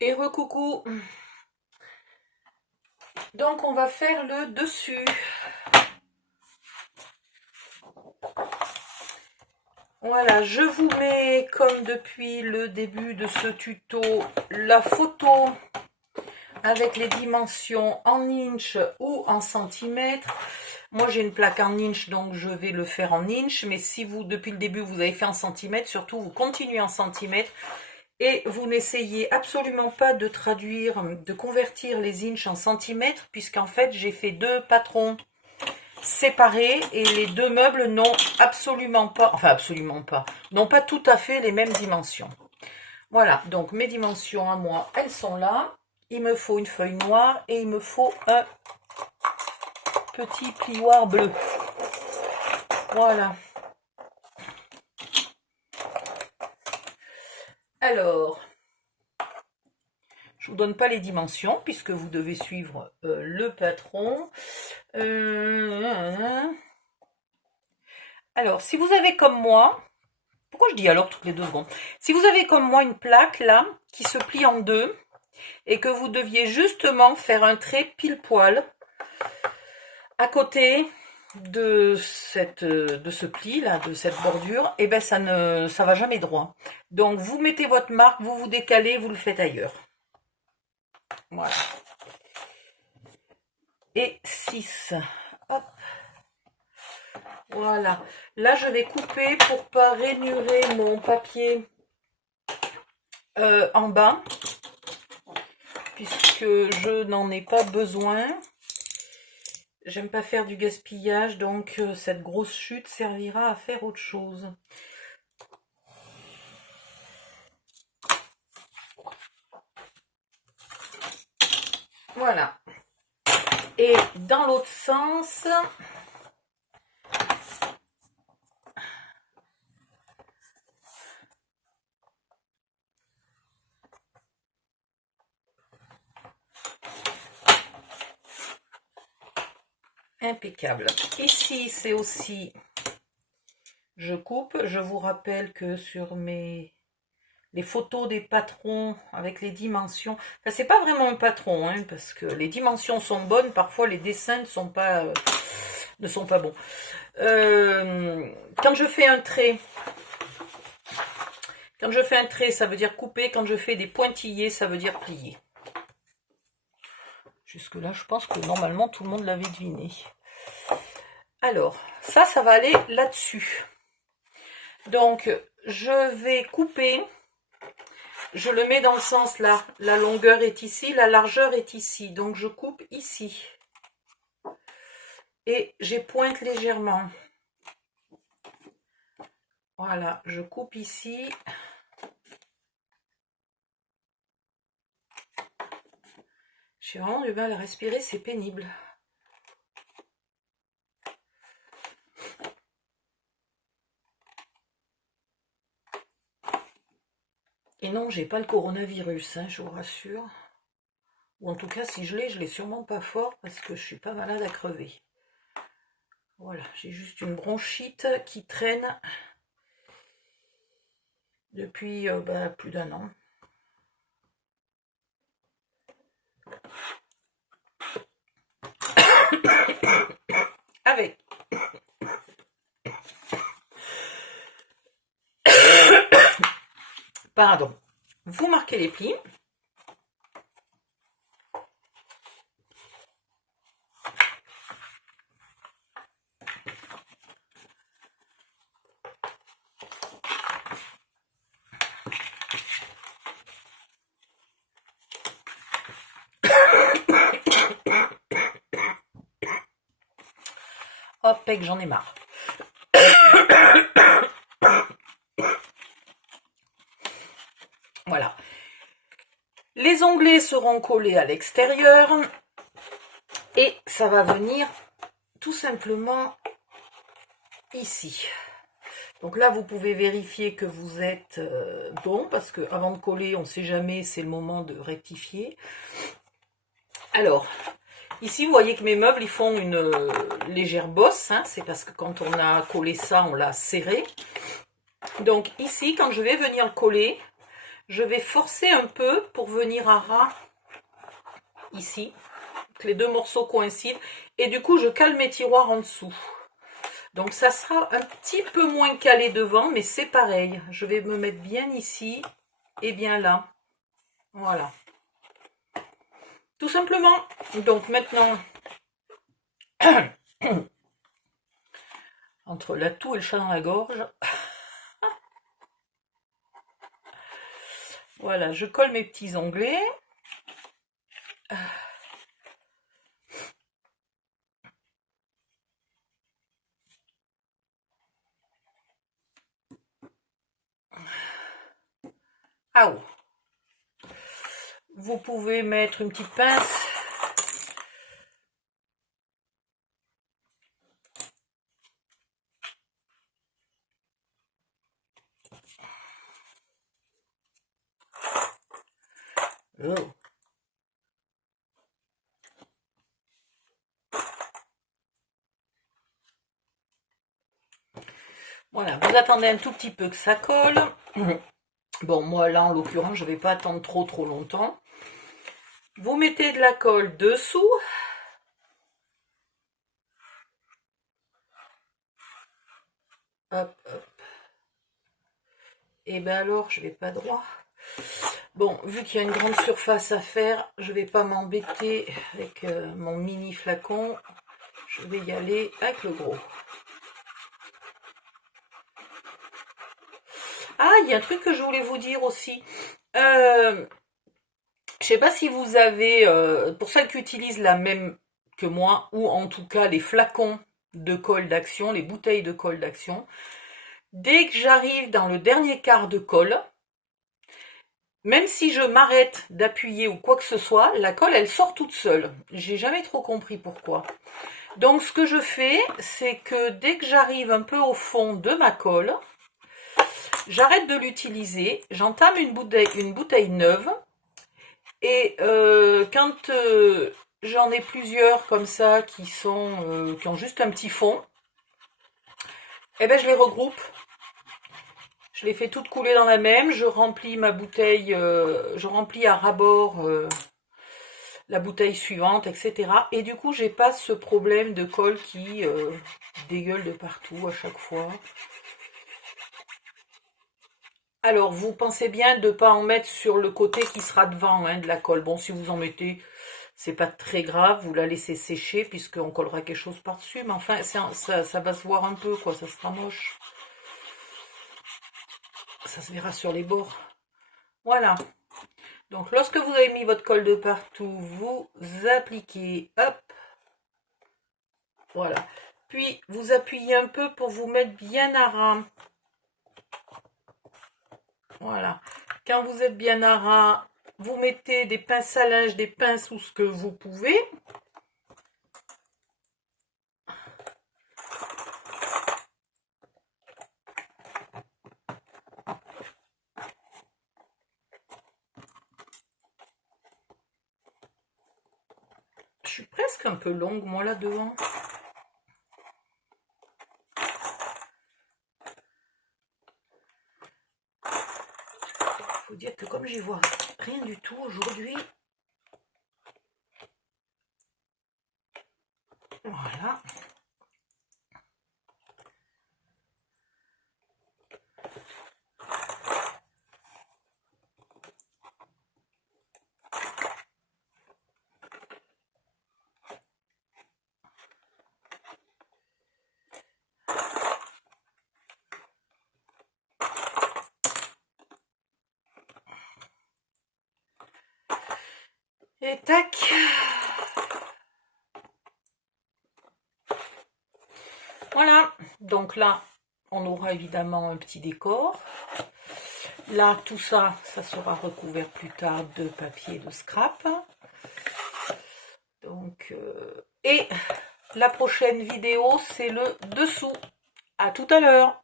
Et recoucou. Donc on va faire le dessus. Voilà, je vous mets comme depuis le début de ce tuto la photo avec les dimensions en inch ou en centimètres. Moi j'ai une plaque en inch donc je vais le faire en inch, mais si vous depuis le début vous avez fait en centimètres, surtout vous continuez en centimètres. Et vous n'essayez absolument pas de traduire, de convertir les inches en centimètres, puisqu'en fait j'ai fait deux patrons séparés et les deux meubles n'ont absolument pas, n'ont pas tout à fait les mêmes dimensions. Voilà, donc mes dimensions à moi, elles sont là. Il me faut une feuille noire et il me faut un petit plioir bleu. Voilà. Alors, je ne vous donne pas les dimensions puisque vous devez suivre le patron. Alors, si vous avez comme moi, pourquoi je dis alors toutes les 2 secondes? Si vous avez comme moi une plaque là qui se plie en deux et que vous deviez justement faire un trait pile poil à côté de ce pli là, de cette bordure, et ben ça va jamais droit. Donc vous mettez votre marque, vous vous décalez, vous le faites ailleurs. Voilà. Et 6. Hop. Voilà. Là, je vais couper pour pas rainurer mon papier en bas, puisque je n'en ai pas besoin. J'aime pas faire du gaspillage, donc cette grosse chute servira à faire autre chose. Voilà. Et dans l'autre sens, impeccable. Ici, c'est aussi, je coupe. Je vous rappelle que sur les photos des patrons avec les dimensions, enfin, c'est pas vraiment un patron, hein, parce que les dimensions sont bonnes, parfois les dessins ne sont pas bons. Quand je fais un trait, ça veut dire couper. Quand je fais des pointillés, ça veut dire plier. Jusque là, je pense que normalement tout le monde l'avait deviné. Alors, ça va aller là-dessus. Donc, je vais couper. Je le mets dans le sens là. La longueur est ici, la largeur est ici. Donc, je coupe ici. Et j'épointe légèrement. Voilà, je coupe ici. J'ai vraiment du mal à respirer, c'est pénible. Et non, j'ai pas le coronavirus, hein, je vous rassure. Ou en tout cas, si je l'ai sûrement pas fort parce que je suis pas malade à crever. Voilà, j'ai juste une bronchite qui traîne depuis plus d'1 an. Avec pardon, vous marquez les plis. Hop, et que j'en ai marre. Voilà. Les onglets seront collés à l'extérieur et ça va venir tout simplement ici. Donc là, vous pouvez vérifier que vous êtes bon, parce que avant de coller, on ne sait jamais, c'est le moment de rectifier. Alors, ici, vous voyez que mes meubles, ils font une légère bosse, hein, c'est parce que quand on a collé ça, on l'a serré. Donc ici, quand je vais venir le coller, Je vais forcer un peu pour venir à ras ici, que les deux morceaux coïncident. Et du coup, je cale mes tiroirs en dessous. Donc ça sera un petit peu moins calé devant, mais c'est pareil. Je vais me mettre bien ici et bien là. Voilà. Tout simplement. Donc maintenant, entre la toux et le chat dans la gorge, voilà, je colle mes petits onglets. Ah oh. Vous pouvez mettre une petite pince. Oh. Voilà, vous attendez un tout petit peu que ça colle. Bon, moi là en l'occurrence, je ne vais pas attendre trop longtemps. Vous mettez de la colle dessous. Hop, hop. Et bien alors, je vais pas droit. Bon, vu qu'il y a une grande surface à faire, je vais pas m'embêter avec mon mini flacon. Je vais y aller avec le gros. Ah, il y a un truc que je voulais vous dire aussi. Je sais pas si vous avez, pour celles qui utilisent la même que moi, ou en tout cas les flacons de colle d'action, les bouteilles de colle d'action, dès que j'arrive dans le dernier quart de colle, même si je m'arrête d'appuyer ou quoi que ce soit, la colle elle sort toute seule. J'ai jamais trop compris pourquoi. Donc ce que je fais, c'est que dès que j'arrive un peu au fond de ma colle, j'arrête de l'utiliser, j'entame une bouteille neuve, et quand j'en ai plusieurs comme ça qui ont juste un petit fond, et ben je les regroupe. Je les fais toutes couler dans la même, je remplis ma bouteille, je remplis à ras-bord la bouteille suivante, etc. Et du coup, j'ai pas ce problème de colle qui dégueule de partout à chaque fois. Alors, vous pensez bien de ne pas en mettre sur le côté qui sera devant hein, de la colle. Bon, si vous en mettez, c'est pas très grave, vous la laissez sécher puisqu'on collera quelque chose par-dessus. Mais enfin, ça va se voir un peu, quoi, ça sera moche. Ça se verra sur les bords. Voilà. Donc, lorsque vous avez mis votre colle de partout, vous appliquez, hop. Voilà. Puis, vous appuyez un peu pour vous mettre bien à ras. Voilà. Quand vous êtes bien à ras, vous mettez des pinces à linge, des pinces ou ce que vous pouvez. Je suis presque un peu longue, moi, là devant. Faut dire que comme j'y vois rien du tout aujourd'hui, voilà. Et tac. Voilà. Donc là, on aura évidemment un petit décor. Là, tout ça, ça sera recouvert plus tard de papier de scrap. Donc, et la prochaine vidéo, c'est le dessous. À tout à l'heure.